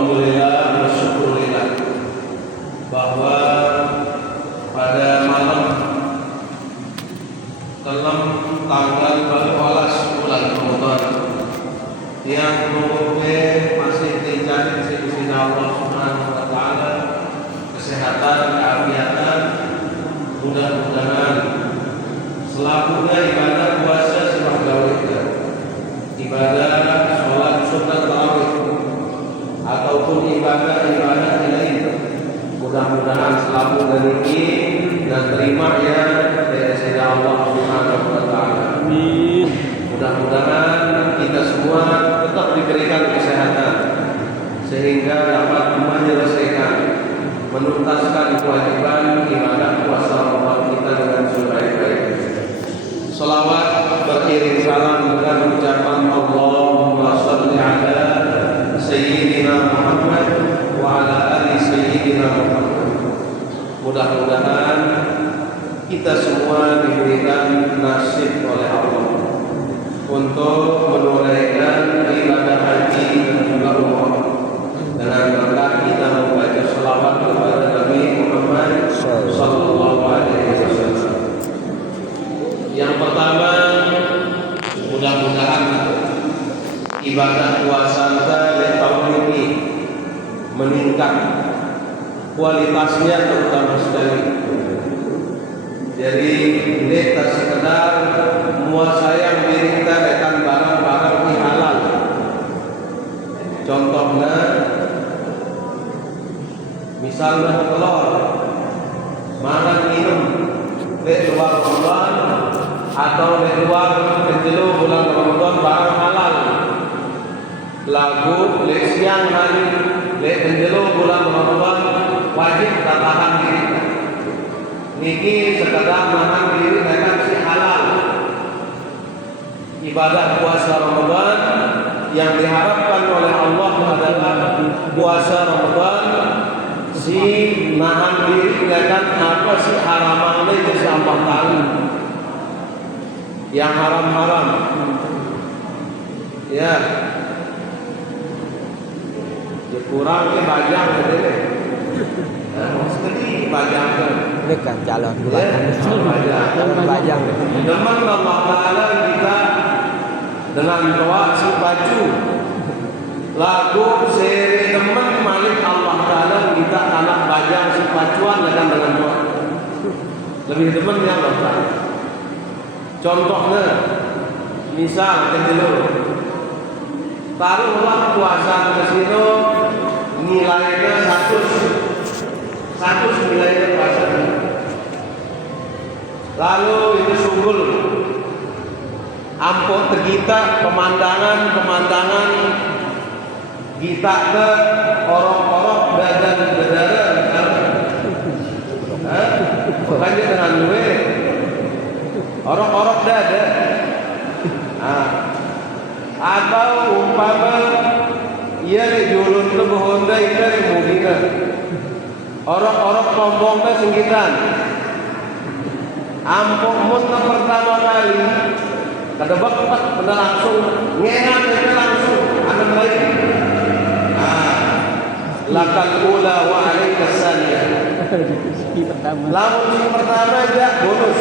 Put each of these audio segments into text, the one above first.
Alhamdulillah bersyukurillah bahwa pada malam dalam tanggal 12 bulan Ramadan yang menurutnya masih dicari sisi Allah Subhanahu wa taala kesehatan, keafiatan, mudah-mudahan selakunya ibadah puasa sembah gaulita, ibadah sholat sunnah tarawih ataupun ibadah-ibadah lain, mudah-mudahan selalu dari dan terima ya dari sisi Allah Subhanahu wa taala. Amin. Mudah-mudahan kita semua tetap diberikan kesehatan sehingga dapat menyelesaikan menuntaskan kewajiban ibadah puasa Ramadan kita dengan sebaik-baiknya. Salawat beriring salam dengan ucapan Allahumma shalli ala Sayyidina Muhammad wa ala ali Sayyidina Muhammad. Mudah-mudahan kita semua diberikan nasib oleh Allah untuk menunaikan ibadah haji dan juga umrah dengan berkat kita membaca selawat kepada Nabi Muhammad sallallahu alaihi wasallam. Yang pertama, mudah-mudahan ibadah puasa kita di tahun ini meningkat kualitasnya terutama sekali. Jadi ini tak sekedar muasayang diri kita dengan barang-barang yang halal. Contohnya, misalnya telur, mana minum di luar Ramadan atau di luar penjelu bulan Ramadan barang halal. Lagu di siang hari di penjelu bulan Ramadan wajib tahan diri. Niki sekadar nahan diri dengan si halal. Ibadah puasa Ramadan yang diharapkan oleh Allah adalah puasa Ramadan si nahan diri dengan apa si haraman itu si Allah Ta'ala yang haram-haram ya kurang ke bajang gitu sekali bajang dekat calon bajang teman Allah Ta'ala kita dengan doa si baju lagu seri teman malik Allah Ta'ala kita anak bajang si pacuan dengan doa lebih teman yang Allah Ta'ala. Contohnya misal kecil taruhlah puasa ke sini nilainya 100 nilainya puasa. Lalu itu sunggul ampun tergita pemandangan kita ke orok-orok dan bedara bukannya dengan gue orok-orok dada atau umpama ia julun ke Honda itu mungkin orok-orok tombongnya singkitan ampun musna pertama kali kada bekat benar langsung ngengat itu langsung akan lagi lakal ula wa alaika saniyah lamun si pertama aja bonus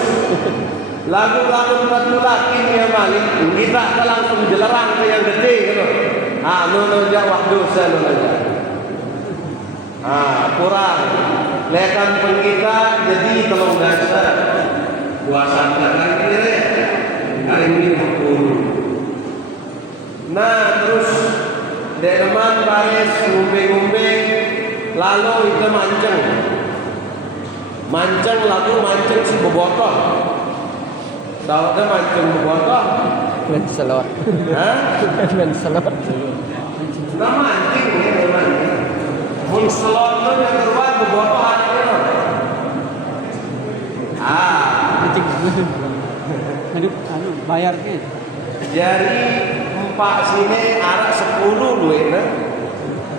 lagu-lagu satu laki dia balik kita akan langsung jelerang ke yang gede gitu nono jawab dosa nono aja kurang lekan pengita jadi tolong dasar puasa kan kira hari ini 10. Nah terus dereman baris ngumbe-ngumbe lalu itu mancing lalu mancing si bobotoh tahu kan mancing bobotoh main selot main selot nah mancing ya teman mun selot itu yang keluar bobotoh anaknya mancing bayar ke jadi empat sini arak 10 duitnya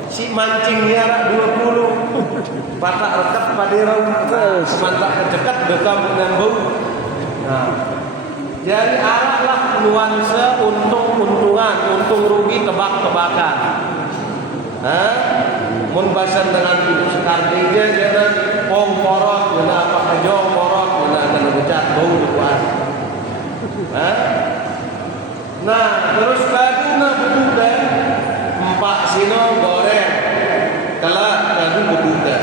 si mancingnya arak 20 patak rekat pada rauh semantak kedekat dekam dengan bau jadi araklah nuansa untung-untungan untung rugi tebak-tebakan Mun basan dengan sekartija jana pong porot jana apa kajong porot jana becat bau depan. Nah terus kaduna beduda empak sino goreng kelak kadu beduda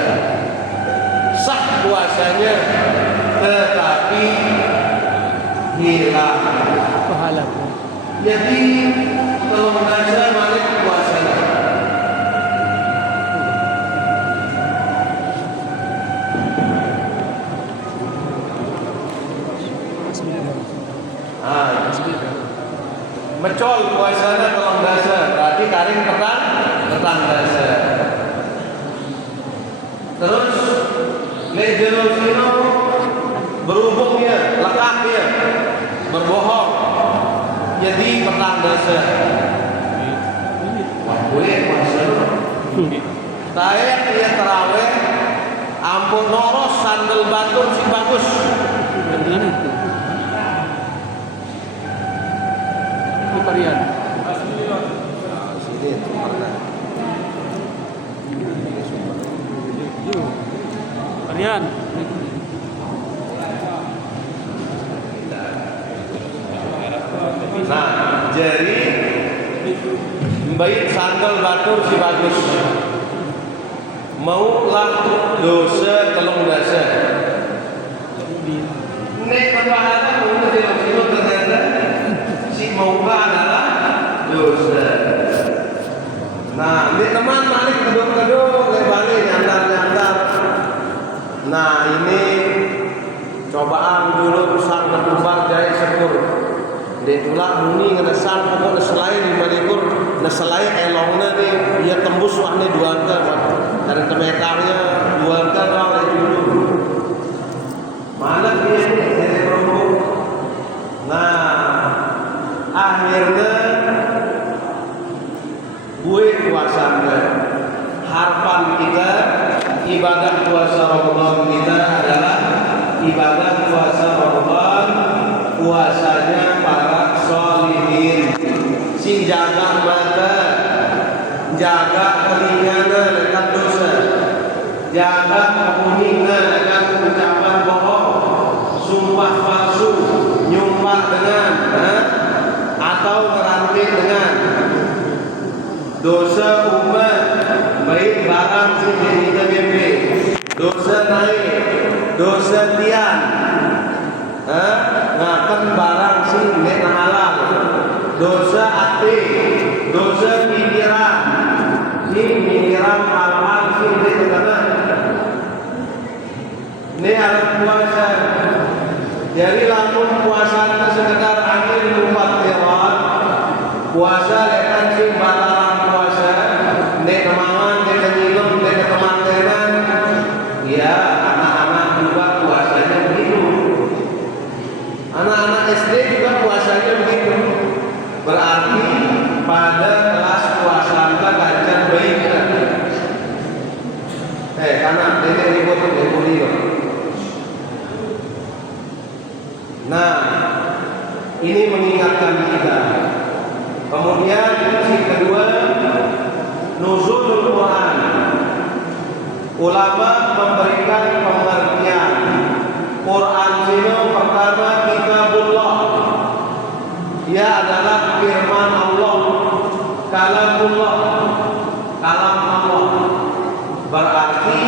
sah puasanya tetapi hilang pahala. jadi kalau merasa malik puasanya. Mecol puasanya tolong dasa, berarti karing petang dasa. Terus lejelosino berhubungnya, lekaknya, berbohong, jadi petang dasa. Wah, gue puasa. Saya dia terawih, ampun noros sandal batur si bagus. Varian. Varian. Nah, jadi baik sandal batur si bagus. Maulah dosa telung dasa. Nek kepahala untuk silo ternyata si mauba adalah dosa. Nah, ini teman balik kedua balik nyantar. Nah, ini cobaan dulu sang ketubar jaya syukur. Dia tulak muni ngedesan pokok selain 5 na selain elongnya nih dia tembus wahnya 2 angka dari temekarnya 2 angka doang dari dulu. Mana dia nih dari perempuan. Nah, akhirnya gue puasa harapan kita ibadah puasa Ramadan kita adalah ibadah puasa Ramadan puasanya para sholihin sing jaga mata jaga telinga dekat dosa jaga kemuningan dekat ucapan bohong sumpah palsu nyumpah dengan atau merantai dengan dosa umat baik barang sing jadi dosa naik dosa tiang ngakan barang sing nek halal dosa hati dosa pikiran sing pikiran hal-hal sing ditekan ini harus puasa. Jadi lamun puasa sekedar akhir lupa terawat puasa lekan sing batalan puasa nek kemangan nek kenyilem nek kemantenan ya anak-anak juga puasanya begitu. Anak-anak SD juga puasanya begitu. Berarti pada kelas puasa kita kajian baik kan? Karena ini ribut loh. Nah, ini mengingatkan kita. Kemudian yang kedua, nuzulul Quran. Ulama memberikan pengertian Quran itu pertama kitabullah. Ia adalah firman Allah, kalamullah, kalam Allah. Berarti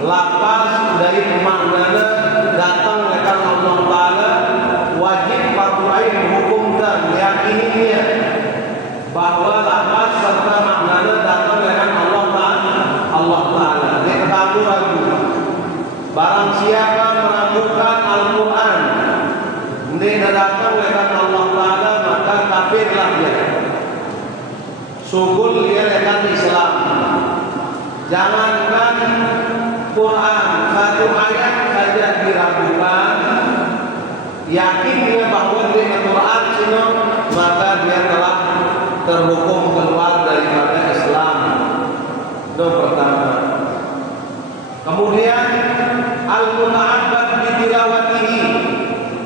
lapas dari maknanya datang dari Allah Ta'ala wajib fardu ain hukumkan meyakininya bahwa lapas serta maknanya datang dari Allah Ta'ala. Ini ketahui ragu. Barang siapa meragukan Al-Quran ini datang dari Allah Ta'ala maka kafirlah dia. Sugul dia dengan Islam. Jangankan Quran satu ayat saja diragukan, yakin dia bahwa dengan Quran sino maka dia telah terhukum keluar daripada Islam. Itu pertama. Kemudian al-muta'abbad bi tilawatihi.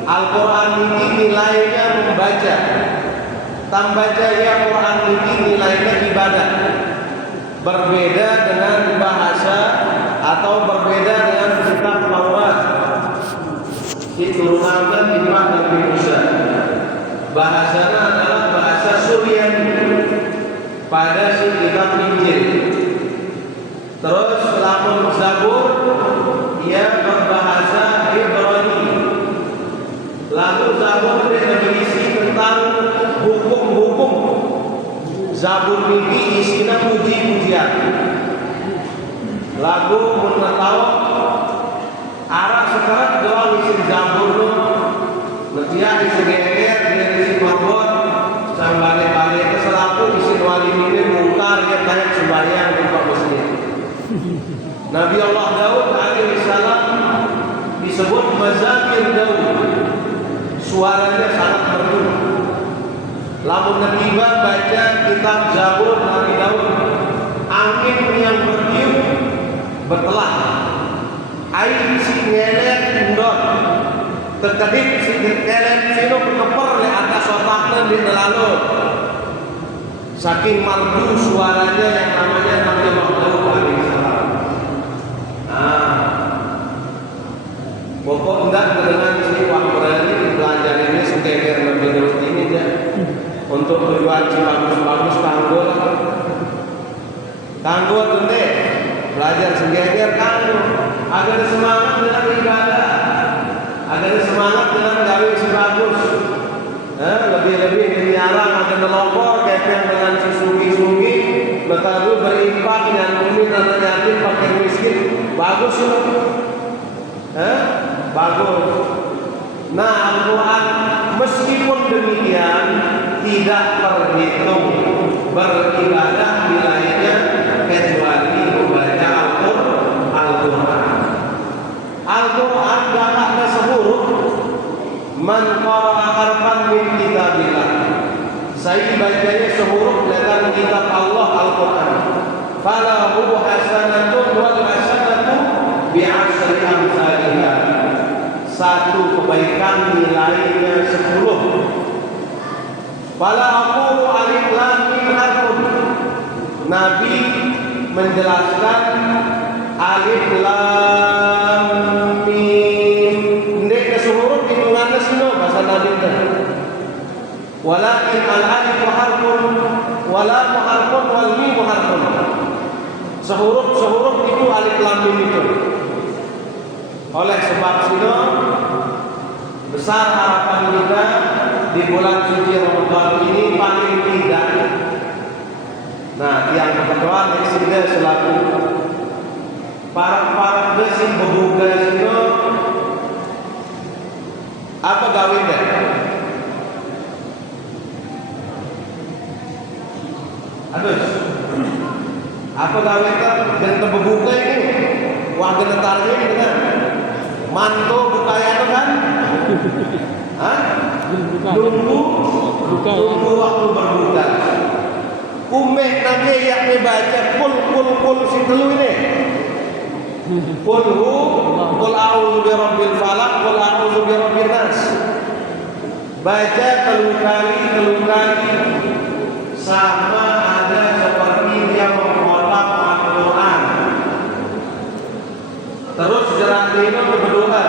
Al-Quran ini nilainya membaca. Tambaca ya Quran ini nilainya ibadah. berbeda dengan bahasa atau berbeda dengan kitab Taurat. Diturunan Imam Nabi Musa. Bahasanya adalah bahasa Suryani pada si kitab Injil. Terus lamun Zabur ia berbahasa Ibrani. Lalu Zabur dia berisi tentang hukum-hukum. Zabur ini isinya puji-pujian. Lagu menetau arah sekarang doang isi Zabur Dia isi geger, dia isi mabur sambil-balik keselaku isi wali ini mungkar dia kayak sembahyang di Pak Muslim. Nabi Allah Daud alaihissalam disebut Mazamir Daud. Suaranya sangat merdu. Lamun tiba baca kitab Zabur Nabi Daud, angin yang bertiup bertelah, air si ngelet ndot, terkedip si ngelet sino keper le atas otaknya di lalu. Saking merdu suaranya yang namanya Nabi Allah Daud alaihissalam. Pokok enggak dengan si berani belajar ini segeger Nabi Daud ini ya. Untuk tujuan bagus-bagus tanggul tuh deh belajar segeger tanggul agar semangat dengan ibadah, agar semangat dengan gawe si bagus. Lebih-lebih dinyarang agar melopor kayak dengan si sungi-sungi betalu berinfak dengan umi dan yatim pakai miskin bagus loh. Bagus. Nah, Al-Quran meskipun demikian tidak terhitung beribadah wilayahnya kecuali membaca Al-Quran. Al-Quran gak ada sehuruf man qara'a harfan min kitabillah. Saya bacanya sehuruf dengan kitab Allah Al-Quran. Falahu hasanatun wal hasanatu bi'asri amsalihha. Satu kebaikan nilainya 10. Wala aqulu alif lam mim harfun. Nabi menjelaskan alif lam mim ndek kesuhuruf hitungannya sino bahasa Nabi teh. Walakin al alif harfun wala harfun wal mim harfun. Sehuruf itu alif lam mim itu. Oleh sebab sino besar harapan kita di bulan suci Ramadan ini paling tidak. Nah, yang kedua sehingga selaku para besin berbuka sino apa gawe deh? Aduh, apa gawe kan dan berbuka ini? Wah, genetarnya ini kan manto bukaya itu kan? Tunggu waktu berbuka. Umek nanti yang dibaca kul si telu ini. Kul a'udzu birabbil falaq, kul a'udzu birabbin nas. Baca telu kali sama ada seperti yang menghafal Al-Quran. Terus jerak dino berdoa.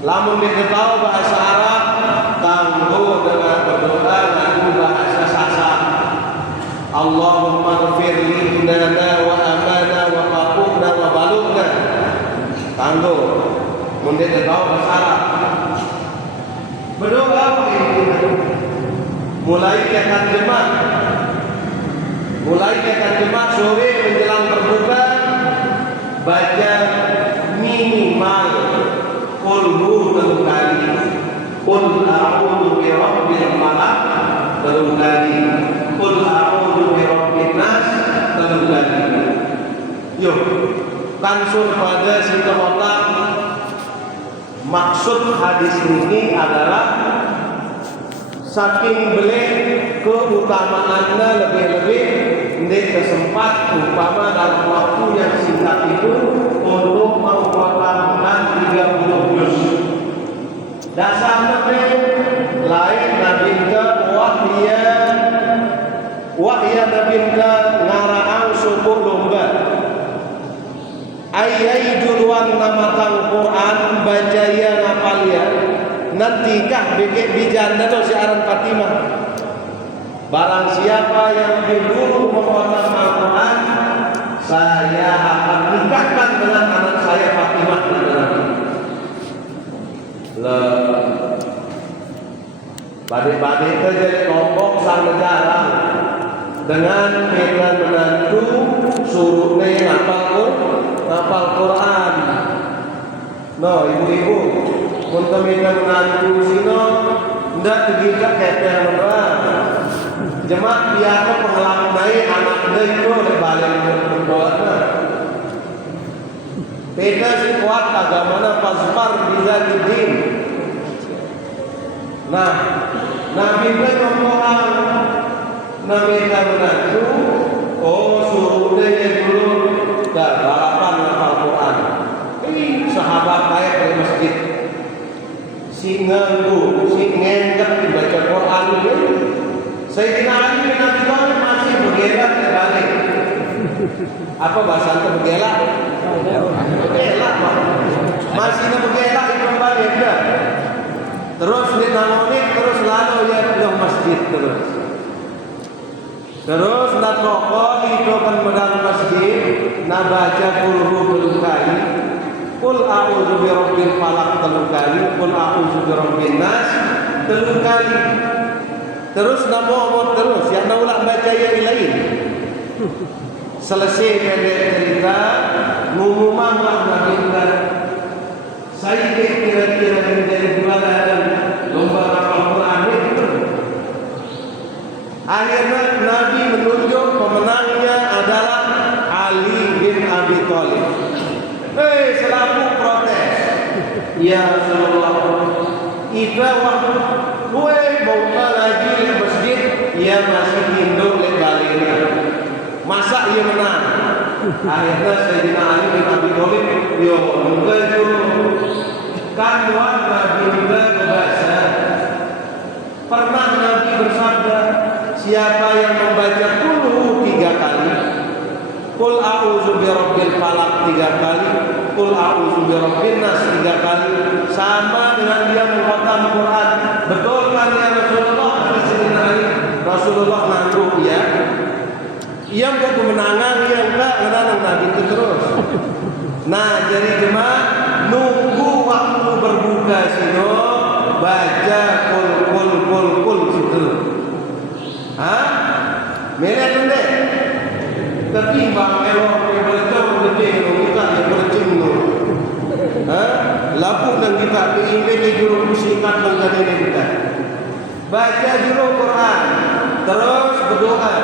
Lamun diketahui bahasa Arab, tangguh dengan berdoa lagu bahasa Sasak. Allahumma ighfirli inana wa amana wa faquna wa balugna. Tangguh. Mun diketahui bahasa Arab. Berdoa mulai akan jemaah sore menjelang berbuka baca minimal Qul telu kali, Qul a'udzu birabbil falaq telu kali, Qul a'udzu birabbin nas telu kali. Yuk, langsung pada sintomatak. Maksud hadis ini adalah saking beli keutamaannya lebih-lebih ini kesempat umpama dalam waktu yang singkat itu untuk menguatkan 30 juz. Dasar lain nabinka wahya nabinka lomba. Ayai duluan namatang Quran baca ya ngapal ya. Nanti kah beke bijanda no siaran Fatimah. Barang siapa yang dulu menghafal Al-Quran, saya akan nikahkan dengan anak saya Fatimah. Badik-badik itu jadi kelompok sang negara dengan medan menantu suruhnya ngapal Quran. No, ibu-ibu, untuk medan menantu sino ndak begitu kayak berdoa. Jemaat biar pengalaman naik anak itu balik berdoa. Beda si kuat agamana pasbar bisa judin. Nah, Nabi ngomong Nabi menantu, oh suruhnya yang dulu dah balapan ngapal Quran. Ini sahabat baik dari masjid. Si nganggu, si ngengkak baca Quran ini. Sayyidina Ali bin Abi Thalib masih bergelak balik. Apa bahasa itu bergelak? Bergelak, Pak. Masih bergelak itu balik dah. Terus dinangonik terus lalu ya ke masjid terus. Terus nak rokok itu kan medang masjid, nak baca qul kali. Qul a'udzu birabbil falaq 3 kali, qul a'udzu birabbin nas 3 kali. Terus namo terus yang nak ulang baca yang lain. Selesai pendek cerita, ngumumlah Nabi kita. Saya kira-kira menjadi juara dan lomba Al-Quran itu. Akhirnya Nabi menunjuk pemenangnya adalah Ali bin Abi Thalib. Selaku protes, ya Rasulullah, itu waktu gue mau lagi di masjid, ia masih hindung di balenya. Masa ia menang? Akhirnya Sayyidina Ali bin Abi Thalib, yo mengejut. Kan Nabi juga bahasa. Pernah Nabi bersabda, siapa yang membaca qul 3 kali, qul a'udzu birabbil falaq 3 kali, qul a'udzu birabbin nas 3 kali, sama dengan dia menghafal Quran. Betul kan ya Rasulullah? Sayyidina Ali, Rasulullah ngaku ya. Ia mau kemenangan, ia enggak karena Nabi itu terus. Nah, jadi jemaah nunggu waktu berbuka sino baca kul situ. Hah? Melihat tende. Ketimbang elok berjam gede kita yang berjing no. Hah? Lapuk nang kita ingin juru musikat nang kadene kita. Baca juru Quran, terus berdoa.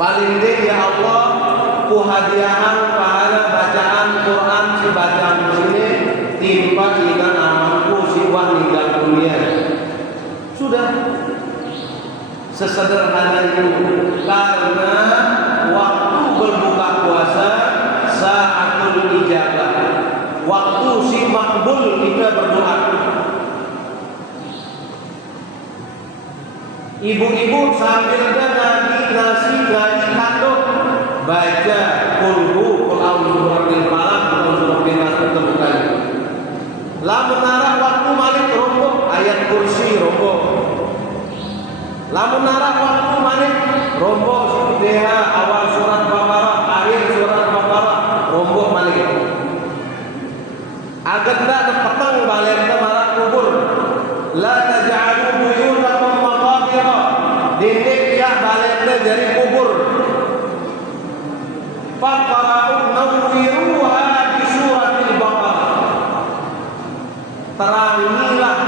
Paling dek ya Allah, ku hadiahan pahala bacaan Quran si bacaan sini timpa ina amalku si wah ninggal dunia. Sudah sesederhana itu, karena waktu berbuka puasa saatul ijabah, waktu si makbul kita berdoa. Ibu-ibu sambil nasi handuk baca qul a'udzu birabbil falaq, qul birabbin nas temukan. Lamun arah waktu malik rombok ayat kursi rombok. Lamun arah waktu malik rombok dia awal surat Baqarah, akhir surat Baqarah rombok malik. Agar tak petang balik ke marak kubur. La taj'alu buyutakum maqabira. Dinding ya baliknya dari kubur. Faqra'u nawwiruha bi suratil Baqarah. Terangilah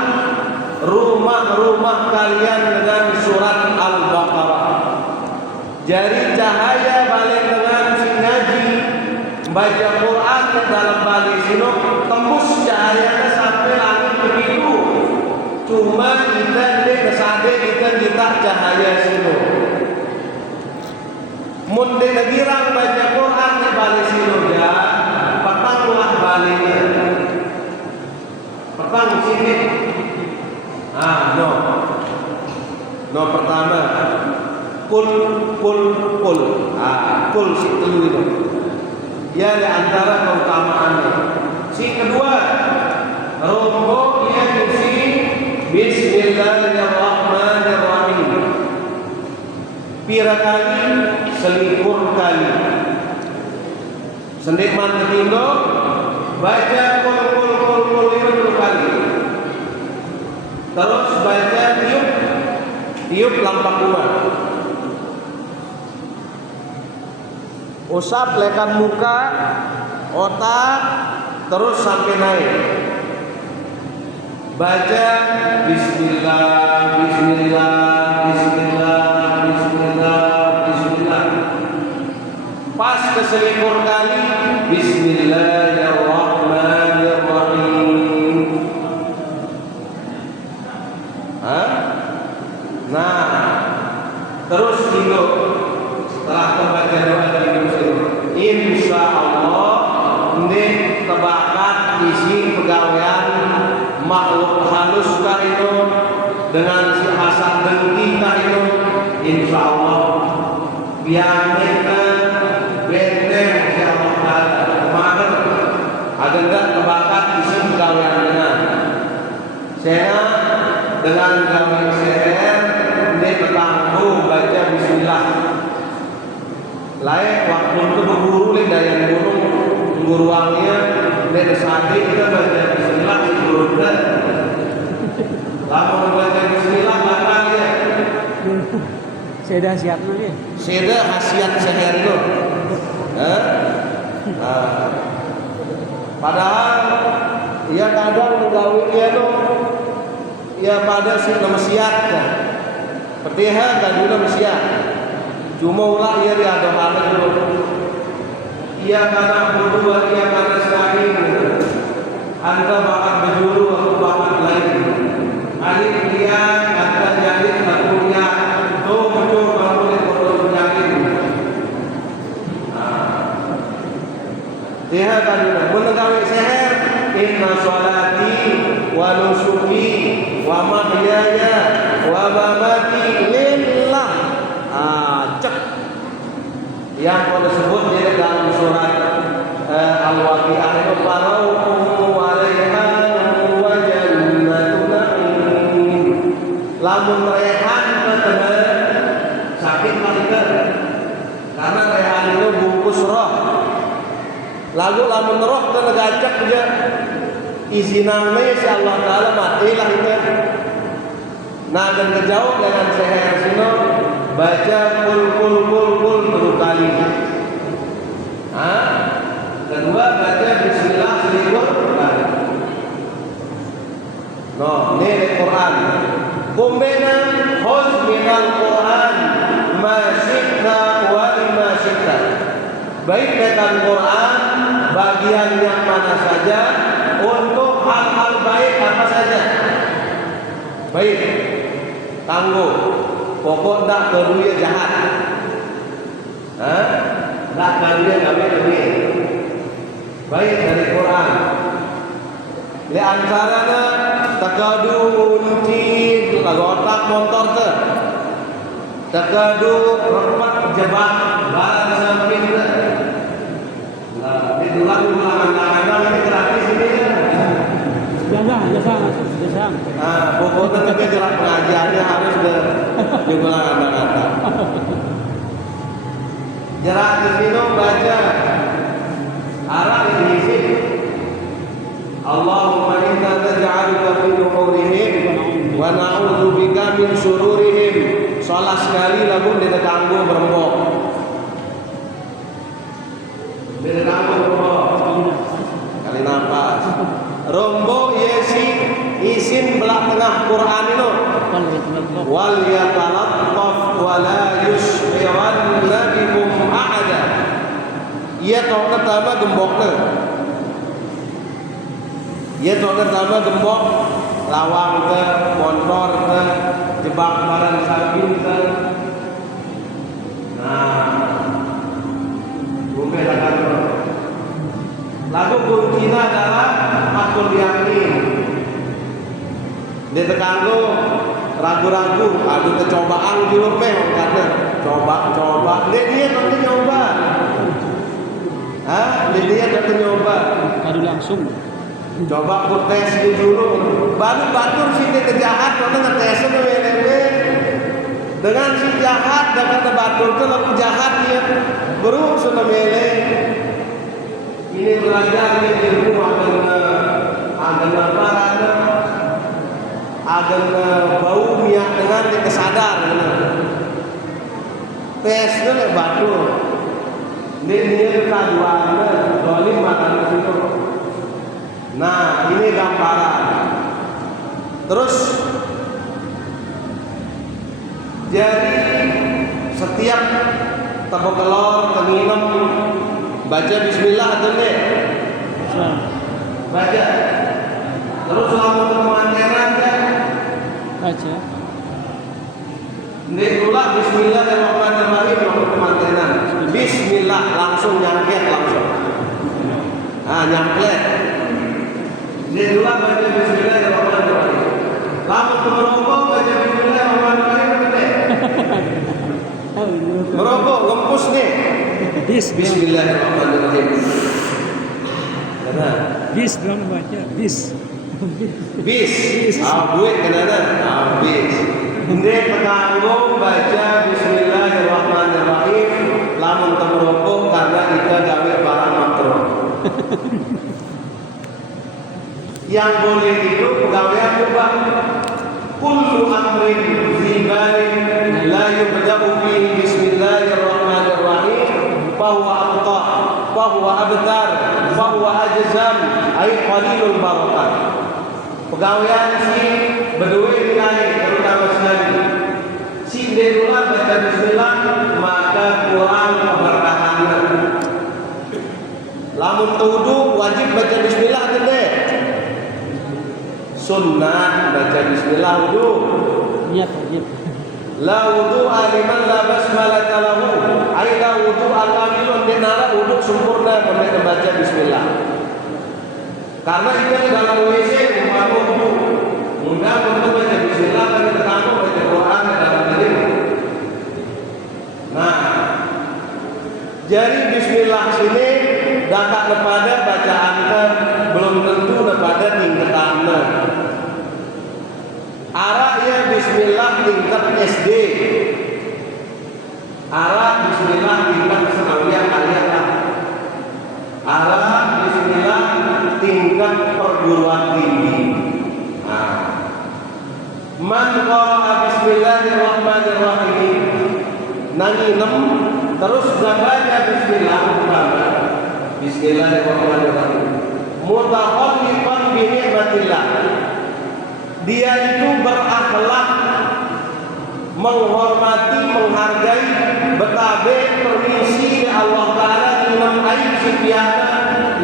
rumah-rumah kalian dengan surat Al-Baqarah. Jadi cahaya balik dengan ngaji baca Quran dalam balik sino tembus cahayanya sampai langit begitu. Cuma kita kesade kita cahaya sino. Mun de girang baca Quran di balik sino ya, petanglah baliknya. Petang sini. No pertama. kul kul. Kul si telu itu. Ya di antara keutamaannya. Si kedua, rombo ia isi Bismillahirrahmanirrahim. Pira kali, selikur kali. Sendik mantetindo, baca kul itu kali. Terus baca tiup lampak dua. Usap lekan muka, otak, terus sampai naik. Baca Bismillah, Bismillah, Bismillah, Bismillah, Bismillah. Pas keselikur kali, Bismillahirrahmanirrahim. Nah, terus hidup setelah membaca doa dari insya Allah ini tebakan isi pegawaian makhluk halus itu dengan si hasan dengki itu insya Allah biarkan benteng si Allah kemarin ada enggak tebakan isi pegawaian dengan saya dengan kami seher ini petangguh baca bismillah. Lain waktu itu berburu dari gunung guruannya dari saat kita baca bismillah sebelum dan lama membaca bismillah bakal ya. Saya dah siap nih. Saya dah khasiat seher itu. Padahal ia kadang menggawi dia tu, ia pada si nama siat kan. Petiha kan dulu siat. Cuma ulah ia ada hal dulu. Ia kadang berdua, ia kadang sekali. Anda bakat berjuru, aku bakat lain. Alif dia kata jadi lakunya. Tu muncul kalau boleh foto penyakit. Dia kan menegakkan seher. Inna salati wa nusuki wa mahyaya wa mamati lillah. Cek yang kau sebut di dalam surat Al-Waqi'ah itu farauhum alaiha wa jannatu na'im. Lamun rehan ketemu sakit malaikat karena rehan itu bungkus roh. Lalu lamun roh tenegajak aja izinannya si Allah Ta'ala matilah itu. Nah dan kejauh dengan seher sino baca kul 10 kali. Kedua baca bismillah 1000 kali. No, ini Quran. Kumbena khuz minal Quran ma syi'ta wa ma syi'ta. Baik dengan Quran bagian yang mana saja untuk hal-hal baik apa saja. Baik. Tangguh. Pokok tak keruya jahat. Tak keruya gawe. Baik dari Quran. Di antaranya takadu unti lagu otak motor tu. Takadu repat jebak barang samping tu. Itu lagu ulangan-ulangan ini gratis ini kan. Jasang. Pokoknya tapi jelas pengajiannya harus diulang kata-kata. Jarak minum baca arah ini. Allahumma inna taj'aluka fi nuhurihim wa na'udzubika min syururihim. Salah sekali lagu di tetanggo berembok. Di tetanggo berembok. Kali nafas. Rombo yesi isin belah tengah Quran itu. Wal yatalattaf wa la yushiranna bikum ahada. Ia tok pertama gembokna. Ia tok pertama gembok lawang ke motor ke jebak barang samping ke. Nah, bumi akan lagu kuncinya adalah makul yakin. Dia terganggu ragu-ragu, ada kecobaan di rumah karena coba. Dia nanti nyoba. Dia nanti nyoba. Kadu langsung. Coba ku tes dulu. Baru batur sini kejahat, karena ngetesin dengan si jahat, dengan batur itu lalu jahat dia. Baru sudah mele. Ini belajar ini ilmu agama parana, agama bau minyak dengan dia kesadar. Tes itu batur. Ini kaduannya, dolim makan itu. Nah, ini gambaran. Terus jadi setiap tabok telur, minum, baca bismillah atau enggak? Baca. Terus selama kemantenan ya? Baca. Ini pula bismillahirrahmanirrahim selama kemantenan. Bismillah langsung nyangket langsung. Nyangket. Ini dulu baca bismillahirrahmanirrahim. Lalu merokok baca bismillahirrahmanirrahim. Merokok lempus nih. Bismillahirrahmanirrahim. Karena Bis belum baca. Bis. Buat kenana. Bis. Ini penanggung baca bismillahirrahmanirrahim. Lamun merokok karena kita gawe barang makruh. Yang boleh itu pegawaian ubah. Kullu amrin zibalin la yubda'u bihi bismillahirrahmanirrahim fahuwa aqta' fahuwa abtar fahuwa ajzam ay qalilul barakah. Pegawaian si bedui naik terutama sekali. Si derulah baca bismillah maka kurang keberkahannya. Lamun wudu wajib baca bismillah gede. Sunnah baca bismillah wudu. Niat. La wudu aliman la basmalata lahu. Ai la wudu al-kamilun dinara wudu sempurna kemudian baca bismillah. Karena kita di dalam WC umpama wudu. Mudah untuk baca bismillah kan kita tahu baca Quran dalam diri. Nah, jadi bismillah sini dapat kepada bacaan belum tentu kepada tingkatannya. Arah ya bismillah tingkat SD. Arah bismillah tingkat sanawiyah kalian. Arah bismillah tingkat perguruan tinggi. Man qara'a bismillahirrahmanirrahim. Nanginem terus baca bismillah umpama. Bismillahirrahmanirrahim. Mutaqallifan bi ni'matillah. Dia itu berakhlak menghormati, menghargai, betabe permisi Allah Ta'ala imam aib sipiana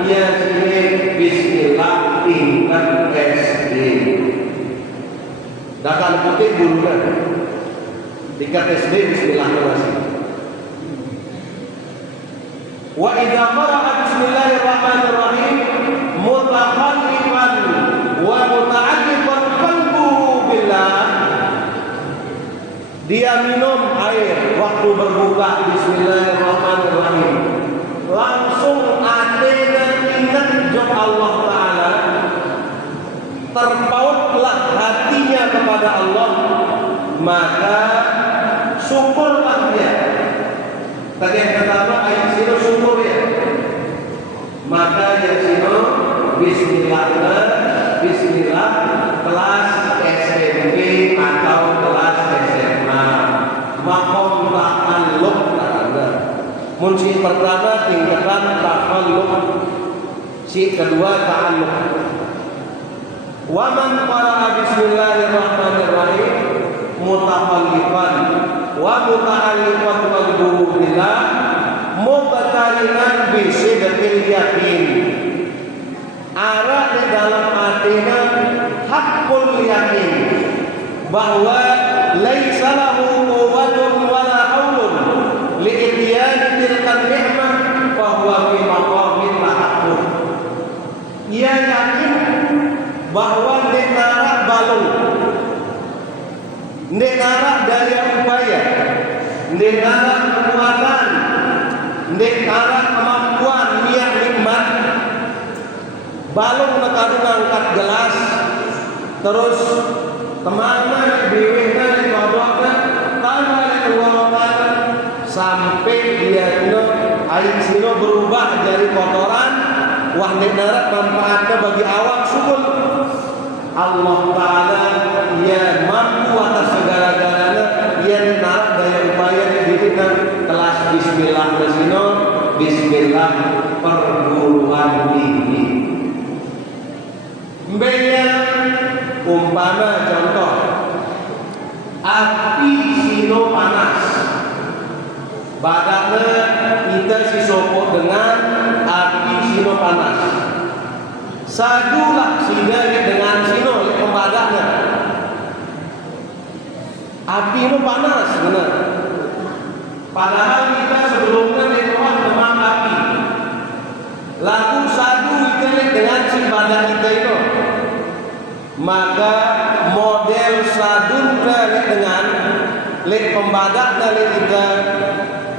dia sini bismillah tingkat SD. Datang putih gurunya tingkat SD bismillah masih. Wa idza qara'a bismillahirrahmanirrahim mutaqallifan wa muta'allifan qalbuhu billah. Dia minum air waktu berbuka bismillahirrahmanirrahim. Langsung adena ingat jok Allah Ta'ala. Terpautlah hatinya kepada Allah. Maka syukurlah dia. Tadi yang pertama ayat sino syukur ya. Maka yang sino bismillah kelas SMP atau kelas SMA. Makom ta'alluq tanda. Munci pertama tingkatan ta'alluq. Si kedua ta'alluq. Wa man qara'a bismillahirrahmanirrahim mutaqallifan wa muta'alliqan qalbuhu billah mubtalinan bi sidqil yakin. Arah di dalam hatinya hakul yakin bahwa laisa lahu quwwatun wala haulun li ityani tilkan ni'mah fa huwa fi maqamin tahaqqur. Ia yakin bahwa nekara balung, nekara daya upaya, ndek nara kekuatan, ndek nara kemampuan niat nikmat. Balung nekadu ngangkat gelas, terus temannya diwehna dikodokna, tanah dikeluarkan sampai dia air sino berubah jadi kotoran. Wah ndek nara manfaatnya bagi awak subul. Allah Ta'ala ia mampu atas segala-galanya. Ia nak daya upaya dirikan kelas bismillah mesino, bismillah perguruan tinggi. Mbenya umpama contoh api sino panas, badaknya kita si sopok dengan api sino panas. Sadulah sehingga dengan sino pembadaknya. Api itu panas benar. Padahal kita sebelumnya lewat demam api. Lalu sadu kita dengan si badak kita itu. Maka model sadun dengan lek pembadaknya lek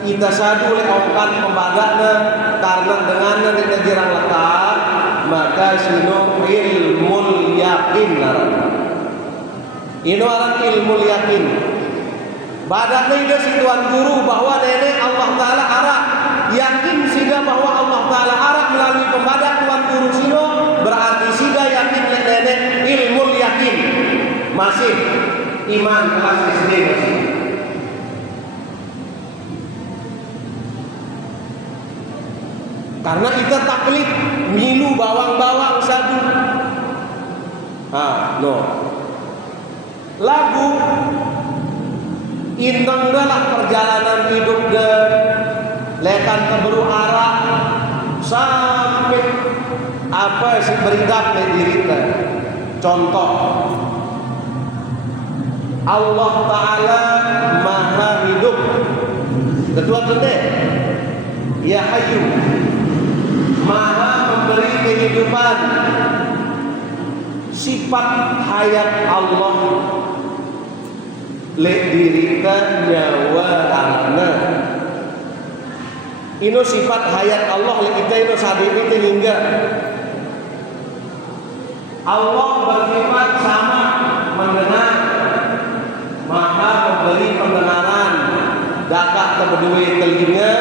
kita sadu lek ongkan pembadaknya karena dengannya kita jirang lekat. Maka sino ilmul yakin narana. Ini orang ilmu yakin. Badaknya si tuan guru bahwa nenek Allah Ta'ala arak. Yakin sida bahwa Allah Ta'ala arak melalui pembadak tuan guru sino. Berarti sida yakin nenek ilmu yakin. Masih iman kelas SD masih. Karena kita taklid milu bawang-bawang sadu. No. Lagu inteng dalam perjalanan hidup de lekan keburu arah sampai apa sih beridap di diri kita. Contoh Allah Ta'ala maha hidup. Ketua gede Ya Hayyu, maha memberi kehidupan. Sifat hayat Allah lek dirika nyawa arana. Ino sifat hayat Allah lek kita ino sadini hingga Allah bersifat sama mendengar, maha memberi pendengaran. Dakak tebedui telinga,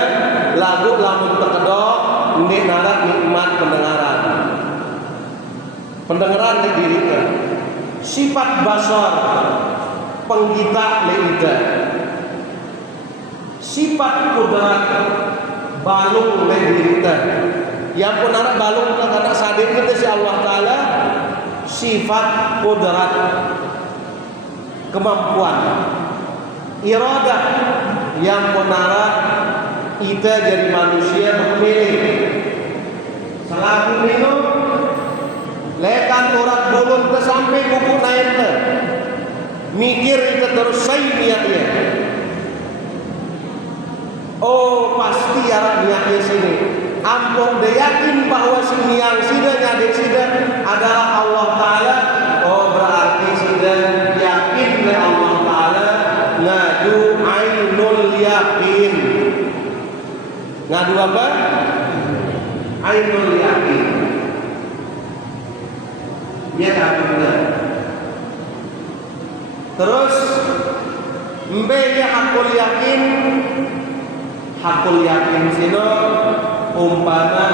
lagu lamun terkedok, ini narak nikmat pendengaran. Pendengaran di dirinya. Sifat basar, penggita leida. Sifat kudrat, balung le dirita. Yang pun narak balung karena sadir kita si Allah Ta'ala. Sifat kudrat, kemampuan, iradah. Yang pun narak kita jadi manusia memilih. Selaku minum lekan urat bulun ke sampai kuku naik ke mikir itu terus saya niatnya. Oh pasti arah niatnya sini. Ampun dia yakin bahwa sini yang sida nyadik sida adalah Allah Ta'ala. Oh berarti sida yakin oleh Allah Ta'ala. Ngadu ainul yakin. Ngadu apa? Ainul yakin. Dia tak benar. Terus mbaya hakul yakin sino umpama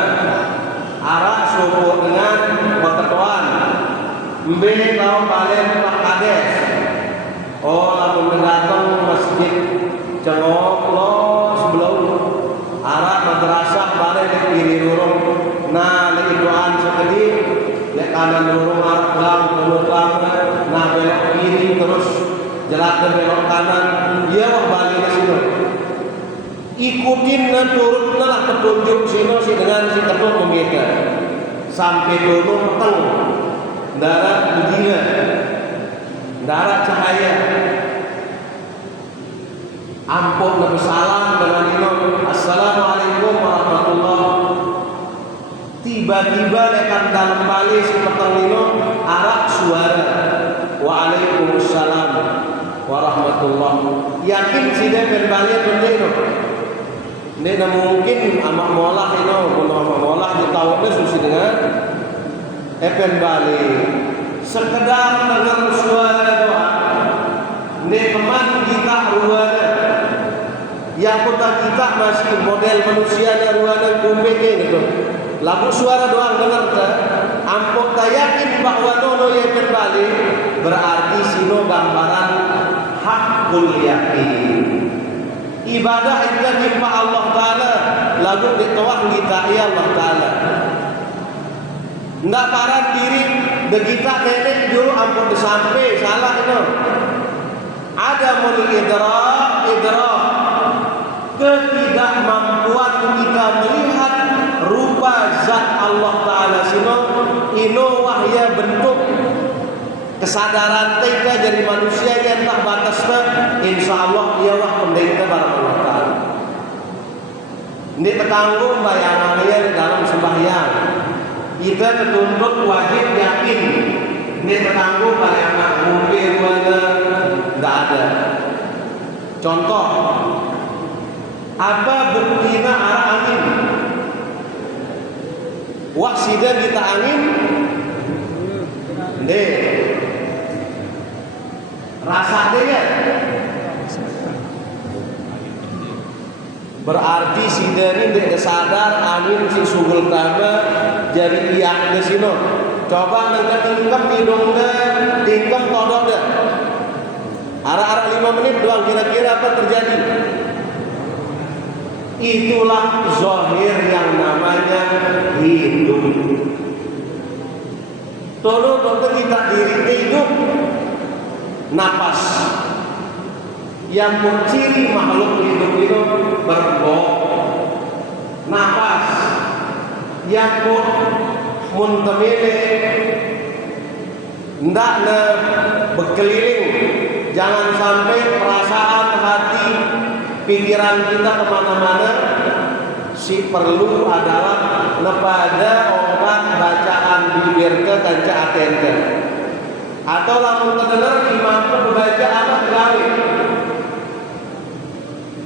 arak subuh dengan keketuaan. Mbaya tahu balik Pak Kades. Oh lalu datang masjid cengok lo sebelum arak madrasah balik ke kiri lurung. Nah lagi doan sekedi. Lek kanan lurung arah belakang, nah belok kiri terus jelat ke belok kanan, dia wah balik ke sini. Ikutin dan turun lah petunjuk sini si dengan si ketut memikir sampai turun peteng darat budina, darat cahaya. Ampun nabi salam dengan imam. Assalamualaikum warahmatullahi. Tiba-tiba lekan dalam balik si petang nino arak suara. Waalaikumsalam warahmatullahi. yakin sida penbalik benda itu. Nek mungkin amak molah itu, amak molah ditawaknya susi dengan penbalik. Sekedar dengar suara doa. Nek teman kita ruana. Yang kota kita masih model manusia ruana kumbeke gitu. Lagu suara doang dengar tak? Ampok tak yakin bahwa nono yang penbalik berarti sino gambaran hakul yakin. Ibadah itu nimpa Allah Ta'ala lagu ditawak kita ya Allah Ta'ala. Ndak paran diri kita nenek dulu ampun sampai salah itu. Ada mul idrak ketidakmampuan kita melihat rupa zat Allah Ta'ala sino ino wahya bentuk kesadaran kita jadi manusia yang tak batasnya insyaallah ialah pendeta barang Allah Ta'ala. Ini tertanggung bayangannya di dalam sembahyang. Kita tertuntut wajib yakin. Ini tertanggung bayangan mungkin mana tidak ada. Contoh, apa buktinya arah angin? Wah sida kita angin, deh. Rasa dia berarti si dari tidak sadar angin si sugul tama jadi iak ke sini. Coba nengka tingkam hidungnya, tingkam todok dah. Arah-arah 5 menit doang kira-kira apa terjadi? Itulah zahir yang namanya hidup. Tolong untuk kita diri hidup. Napas yang menciri makhluk hidup itu berbau. Napas yang muntemile ndak ne berkeliling. Jangan sampai perasaan hati pikiran kita kemana-mana. Si perlu adalah kepada obat bacaan bibir ke kanca atente. Atau langsung terdengar imam membaca apa tegawi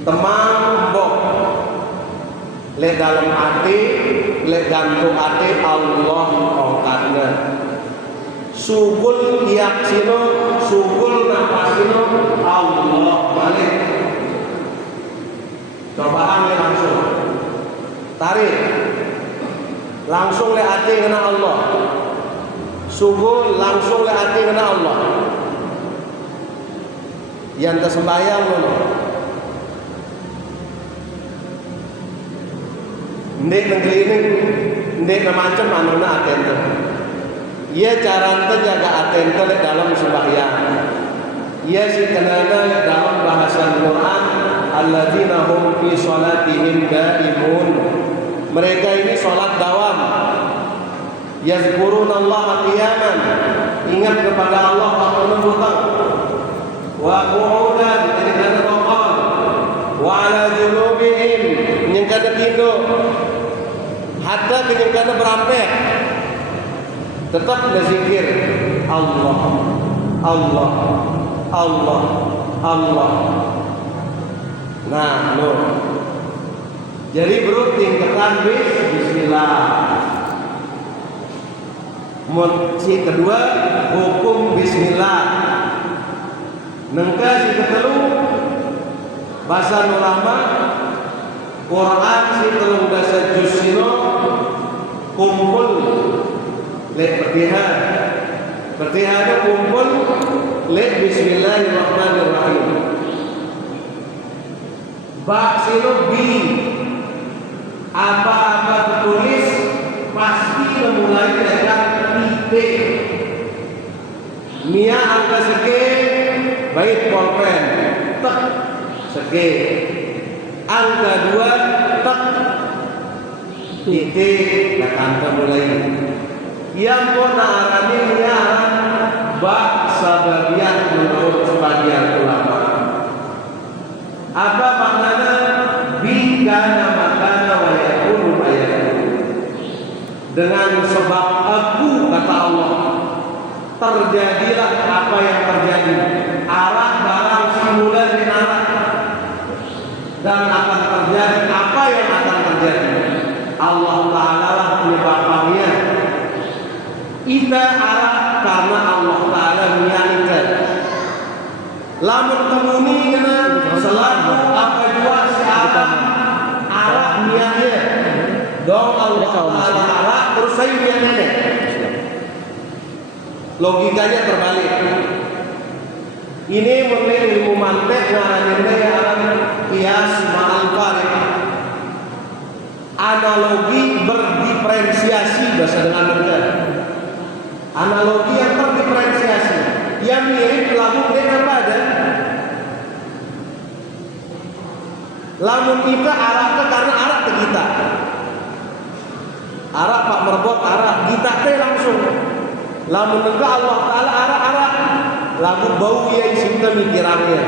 temambok le dalam hati le gantung hati Allah ongkatnya sugul yaksino sugul napasino Allah balik. Coba ambil langsung tarik langsung le hati kena Allah. Sungguh langsung le hati kena Allah. Yang tersembayang loh. Ndek nengkeliling, ndek macam mana atente. Ia cara jaga atente le dalam sembahyang. Ia si kenana le dalam bahasa Quran, alladzina hum fi salatihim daimun. Mereka ini salat dawam. Yazkuruna Allah qiyaman, ingat kepada Allah waktu menghutang. Wa qu'udan, ketika tertokol. Wa ala junubihim, yang kada tidur. Hatta yang kada berampek. Tetap berzikir Allah, Allah, Allah, Allah. Nah, no. Jadi bro tingkatan bismillah. Si kedua hukum bismillah. Nengka si ketelu bahasa ulama Quran si telung dasa juz sino kumpul le Fatihah. Fatihah kumpul le bismillahirrahmanirrahim. Ba sino bi apa-apa tertulis pasti memulai dengan titik. Mia angka sege baik pulpen tek sege. Angka 2 tek titik nak mulai. Yang pun arani mia ba sababian menurut sebagian ulama. Apa maknanya bi kana makana wa yakunu ayakun. Dengan sebab aku kata Allah terjadilah apa yang terjadi. Arah barang semula di arah dan akan terjadi apa yang akan terjadi. Allah Ta'ala lah penyebabnya. Ita arah karena Allah Ta'ala niatkan. Lamun temuni kena selalu apa jua si arah niatnya. Dong Allah Ta'ala arah terus saya niatnya. Logikanya terbalik. Ini mengenai ilmu mantek ngaranya yang kias ma'al farid. Analogi berdiferensiasi bahasa dengan mudah. Analogi yang terdiferensiasi, yang mirip lamun dengan pada. Lamun kita arah karena arah ke kita. Arah Pak Merbot arah kita teh langsung. Lamun juga Allah Ta'ala arah lagu bau yang cinta mikirannya.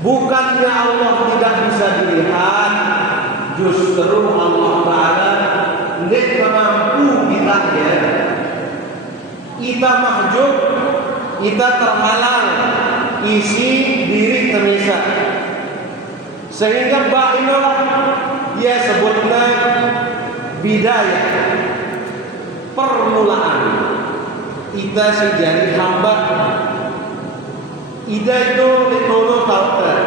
Bukannya Allah tidak bisa dilihat, justru Allah Ta'ala tidak mampu kita ya. Kita mahjub, kita terhalang isi diri terisa. Sehingga inilah dia sebutnya bidayah, permulaan. Ida sejari hamba. Ida itu ditono tauter.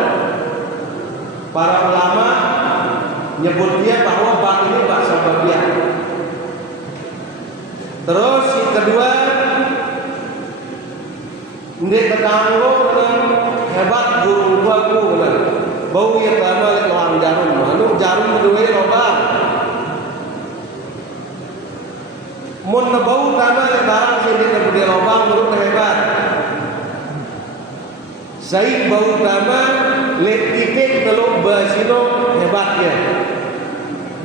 Para ulama nyebut dia bahwa bak ini bahasa bagian. Terus yang kedua, ndek ketanggo hebat guru baku bau ya kama lawan jarum. Anu jarum duwe lobang. Mun bau kama barang sini ke lobang baru hebat. Saya bau kama let titik teluk basino hebatnya.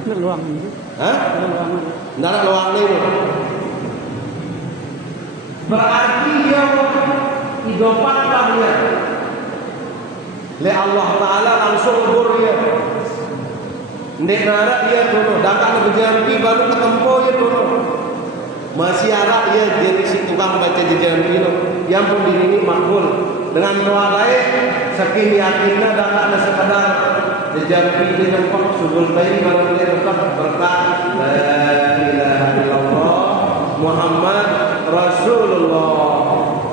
Luang ini. Hah? Luang. Ndak luang ini. Berarti dia hidupkannya. Le Allah Ta'ala langsung ukur dia. Ndek nara dia dulu, datang ke jampi baru ketempo dia dulu. Masih arah dia jadi si tukang baca jampi itu. Yang pun ini makmur. Dengan doa baik, saking yakinnya datang sekadar jampi di tempat subul bayi baru dia dapat berkah. La ilaha illallah Muhammad Rasulullah.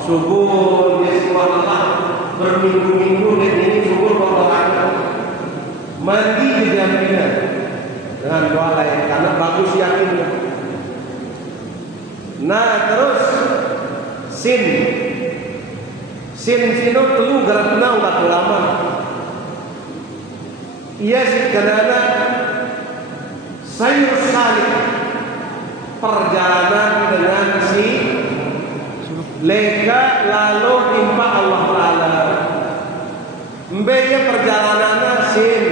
Subur Yesuallah berminggu-minggu dan ini subur berolahraga mandi di jampinya dengan doa lain karena bagus yakinnya. Nah terus sin sino telu gerakna umat ulama. Ia sebenarnya sayur salib perjalanan dengan si lega lalu timpa Allah Ta'ala. Mbaknya perjalanannya sin.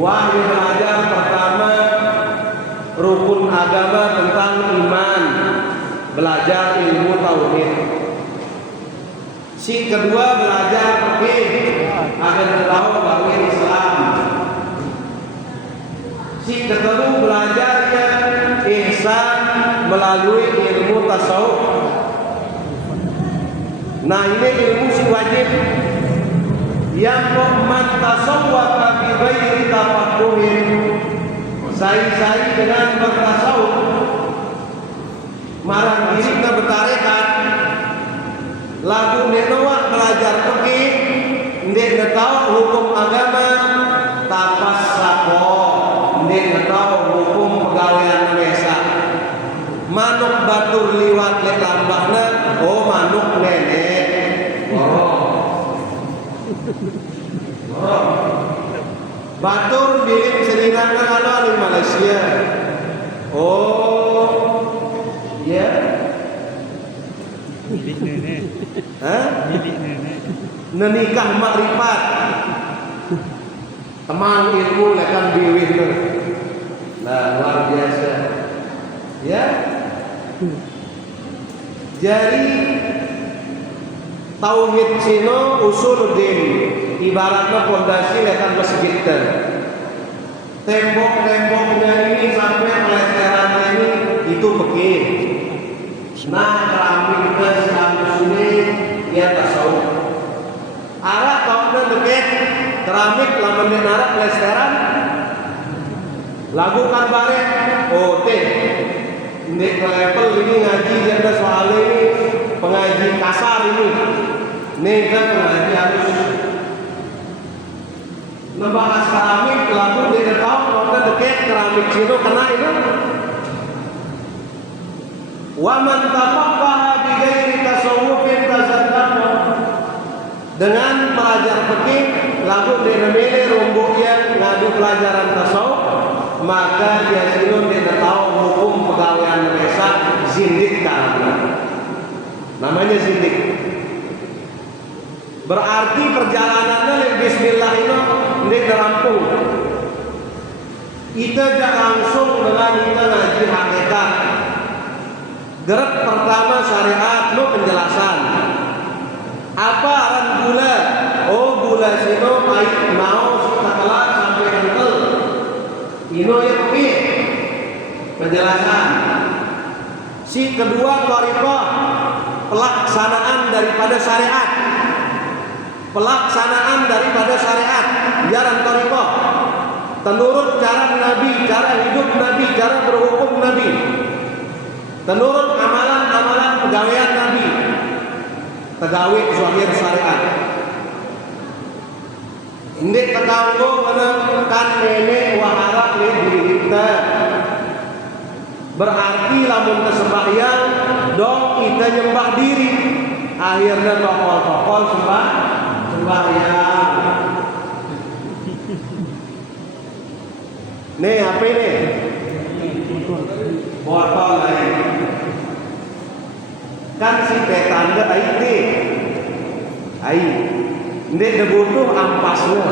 Wahyu belajar pertama rukun agama tentang iman, belajar ilmu tauhid. Si kedua belajar fikih agar tahu bahwa Islam. Si ketiga belajarnya ihsan melalui ilmu tasawuf. Nah ini ilmu si wajib yang man tasawwaka bi ghairi tafaqquhin. Sai dengan bertasawuf marang diri ke betarekat lagu nenowak belajar fikih ndek tahu hukum agama tapas sako ndek tahu hukum pegawaian desa manuk batur liwat lek lambahna oh manuk nenek batur bilik seringan kalau di Malaysia oh ya Milik nenek. hah Milik nenek. menikah makrifat teman ilmu lekan biwih tu nah luar biasa ya. Jadi tauhid sino usuluddin ibaratnya pondasi lekan masjid kan. Tembok-temboknya ini sampai pelesterannya ini itu fikih. Nah keramiknya Islam sini dia tasawuf. Arah tahunnya deket keramik lamun narak lesteran lagu kan bare oh teh ndek level ini ngaji janda soal ini pengaji kasar ini kan pengaji harus membahas keramik lagu dia tahu kalau deket keramik sino kena itu wa man tafaqqaha bi ghairi tasawwufin tazakkaru dengan pelajar fikih lagu dia memilih rumbuk yang ngadu pelajaran tasawuf maka dia sino dia tahu hukum pegawaian mereka zindik karena namanya zindik. Berarti perjalanannya dari bismillah itu ndek rampung. Kita jak langsung dengan kita ngaji hakikat. Gerak pertama syariat lu penjelasan. Apa aran gula? Oh gula sino baik mau setelah sampai kental. Ino yang pih penjelasan. Si kedua thariqah pelaksanaan daripada syariat. Pelaksanaan daripada syariat jalan thariqah menurut cara Nabi, cara hidup Nabi, cara berhukum Nabi, menurut amalan-amalan pegawaian Nabi, pegawai zahir syariat. Ini tekanggo menekan nenek waharap nih diri kita. Berarti lamun kesembahyang dong kita nyembah diri. Akhirnya tokol-tokol sembahyang. Nih apa ini? Botol air. Kan si petanda air. Air. Ini butuh ampasnya.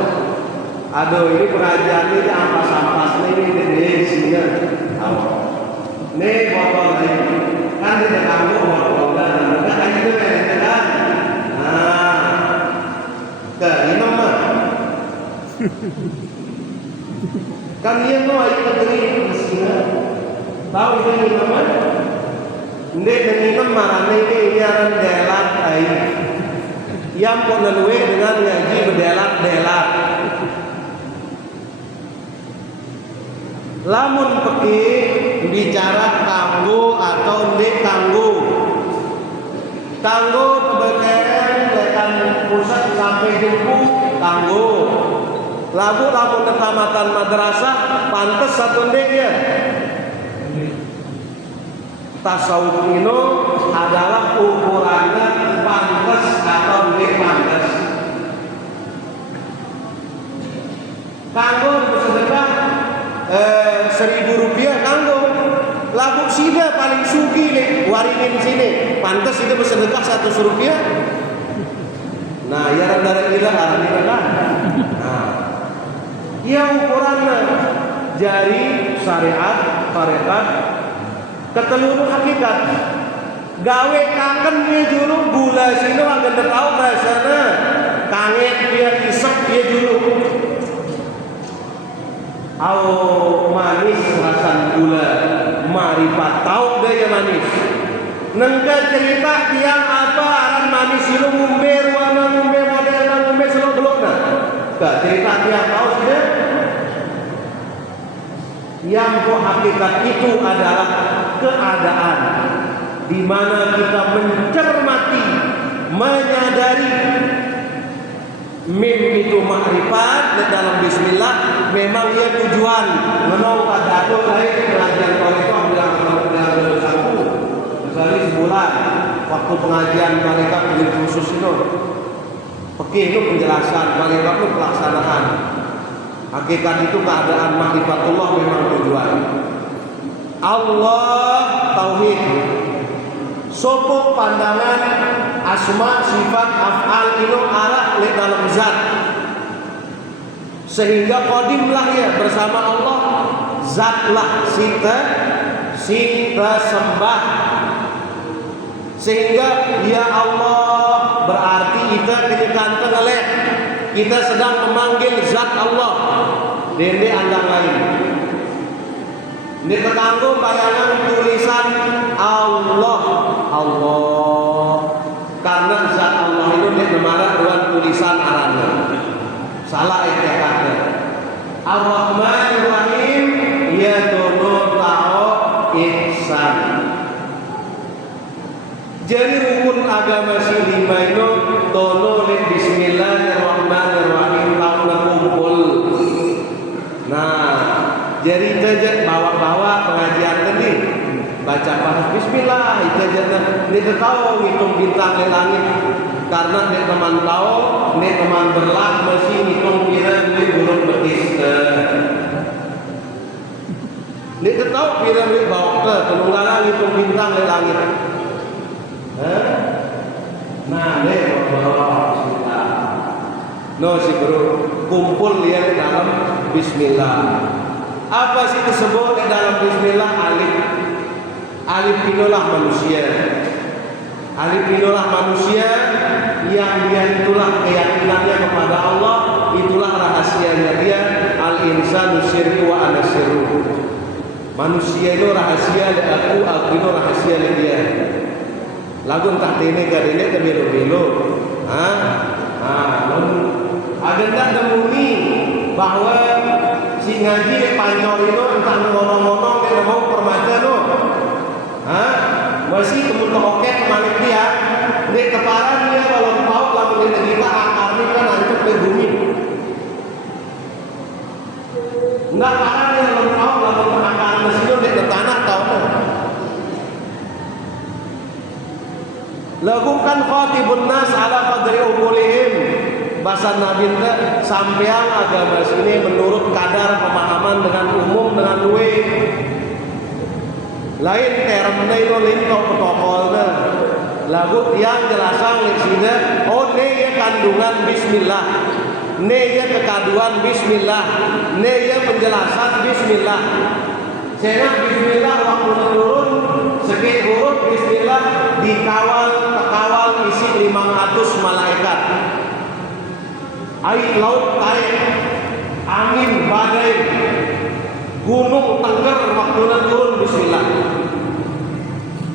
Aduh ini pengajian ini ampas-ampasnya ini isinya. Nih botol air. Kan tidak kamu botol dan kan itu kan. Nah, ke ini mah. Kan dia mau air keteri isinya. Tahu itu ini mah? Ndek dengan marane ini aran delat air. Yang pun leluwe dengan ngaji berdelat-delat. Lamun peki bicara tangguh atau ndek tangguh. Tangguh kebetulan lekan pusat sampai jumpu tangguh. Lagu ketamatan madrasah pantes satu ndek ya. Tasawuf ini adalah ukurannya pantes atau ndek pantes. Kanggo bersedekah 1.000 rupiah kanggo. Lagu sida paling sugi nih waringin sini. Pantes itu bersedekah 100 rupiah. Nah, ya rada kita arah kan. Nah, ia ukurannya jari syariat, tarekat, keteluruh hakikat. Gawe kangen dia dulu gula sini akan tahu rasanya. Kangen dia isep dia dulu. Au manis rasan gula, marifat tahu gaya manis. Nengka cerita tiang apa aran manis itu ngumbe ruana ngumbe model ngumbe selo belokna. Gak cerita tiang tahu sudah. Yang hakikat itu adalah keadaan di mana kita mencermati, menyadari mim itu makrifat dalam bismillah memang ia tujuan menolak pada lain pengajian mereka bilang kalau satu misalnya sebulan waktu pengajian mereka begini khusus itu oke itu penjelasan mereka itu pelaksanaan hakikat itu keadaan makrifatullah memang tujuan Allah tauhid sopok pandangan asma sifat af'al itu arah di dalam zat sehingga qadimlah ya bersama Allah zatlah sita sembah sehingga ya Allah berarti kita kenyekanteng oleh kita sedang memanggil zat Allah dende andang lain ini terganggu bayangan tulisan Allah karena zat Allah itu dia kemana dengan tulisan arahnya salah etiakatnya. Ar-Rahmanir Rahim ya dono tao ihsan. Jadi rukun agama si lima itu tono le Bismillahirrahmanirrahim tauna kumpul. Nah, jadi kita bawa-bawa pengajian tadi baca bahas Bismillah itu aja. Dia tahu ngitung bintang di langit karena dia teman tahu, dia teman berlah masih ngitung kira di burung betis. Dia tahu kira di bawah ke penunggalan ngitung bintang di langit. Nah, dia bawa Bismillah. No si bro, kumpul dia di dalam Bismillah. Apa sih disebut di dalam Bismillah? Alif. Alif itulah manusia. Alif itulah manusia yang dia itulah keyakinannya kepada Allah, itulah rahasianya dia. Al-insanu sirru wa ana sirru. Manusia itu rahasia dan aku itu rahasia dia. Lagu entah ini kadene ke belo-belo. Ada tak demuni bahwa si ngaji pancor itu entah ngomong-ngomong dia mau permata no. Masih temun toket malik dia keparan dia kalau tahu lalu dia kita akarnya kan hancur ke bumi. Enggak parah dia kalau tahu lalu akar mesin dia ke tanah tahu no. Lakukan khatibun nas ala qadri umulihim. Bahasa Nabi itu sampean agama sini menurut kadar pemahaman dengan umum dengan luwe. Lain termnya itu linto protokolnya. Lagu yang jelasan di sini, oh ne ya kandungan Bismillah, ne ya kekaduan Bismillah, ne ya penjelasan Bismillah. Sehingga Bismillah waktu turun sekit huruf Bismillah dikawal isi 500 malaikat. Air laut naik, angin badai, gunung tengger waktu turun Bismillah.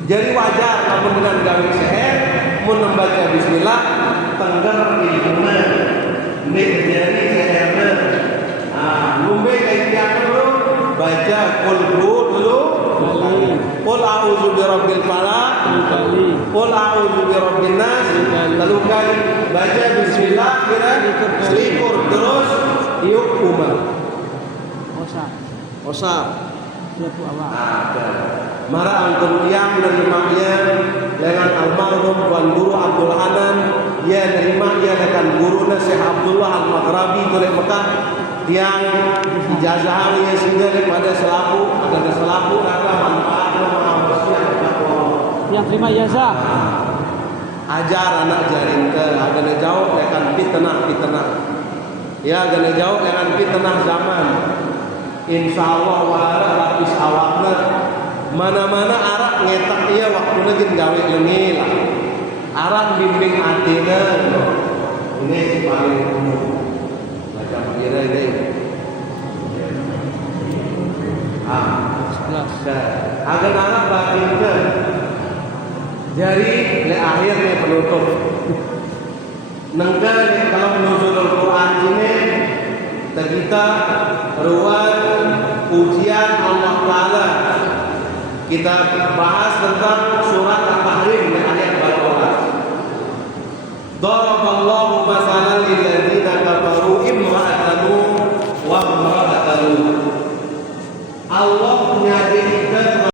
Jadi wajar kalau dengan gawe seher mau membaca Bismillah tengger ilmunya, ini jadi sehernya. Lumbe kayak dulu baca qul dulu, qul a'udzu birabbil falaq, qul a'udzu birabbin nas, lalu kali baca Bismillah kira selipur terus iuk umar. Osap. Mara antum yang menerimanya dengan almarhum Tuan Guru Abdul Hanan, ia nerima ia dengan gurunya Syekh Abdullah Al-Maghrabi dari Mekah yang ijazah ia sehingga daripada selaku ada selaku ada manfaat yang terima ijazah. Ajar anak jaring ke agak jauh dengan fitnah. Ya agak jauh dengan fitnah zaman. Insyaallah wara lapis awakna mana-mana arak ngetak ia waktu lagi gawe lengi lah. Arak bimbing atina. Ini si paling umum. Macam kira ini. Agar anak batin ke. Jadi le akhir nih penutup. Nengka kalau menuzulul Quran ini kita ruang ujian Allah Ta'ala. Kita bahas tentang surat At-Tahrim ayat 14. Daraballahu masalan lil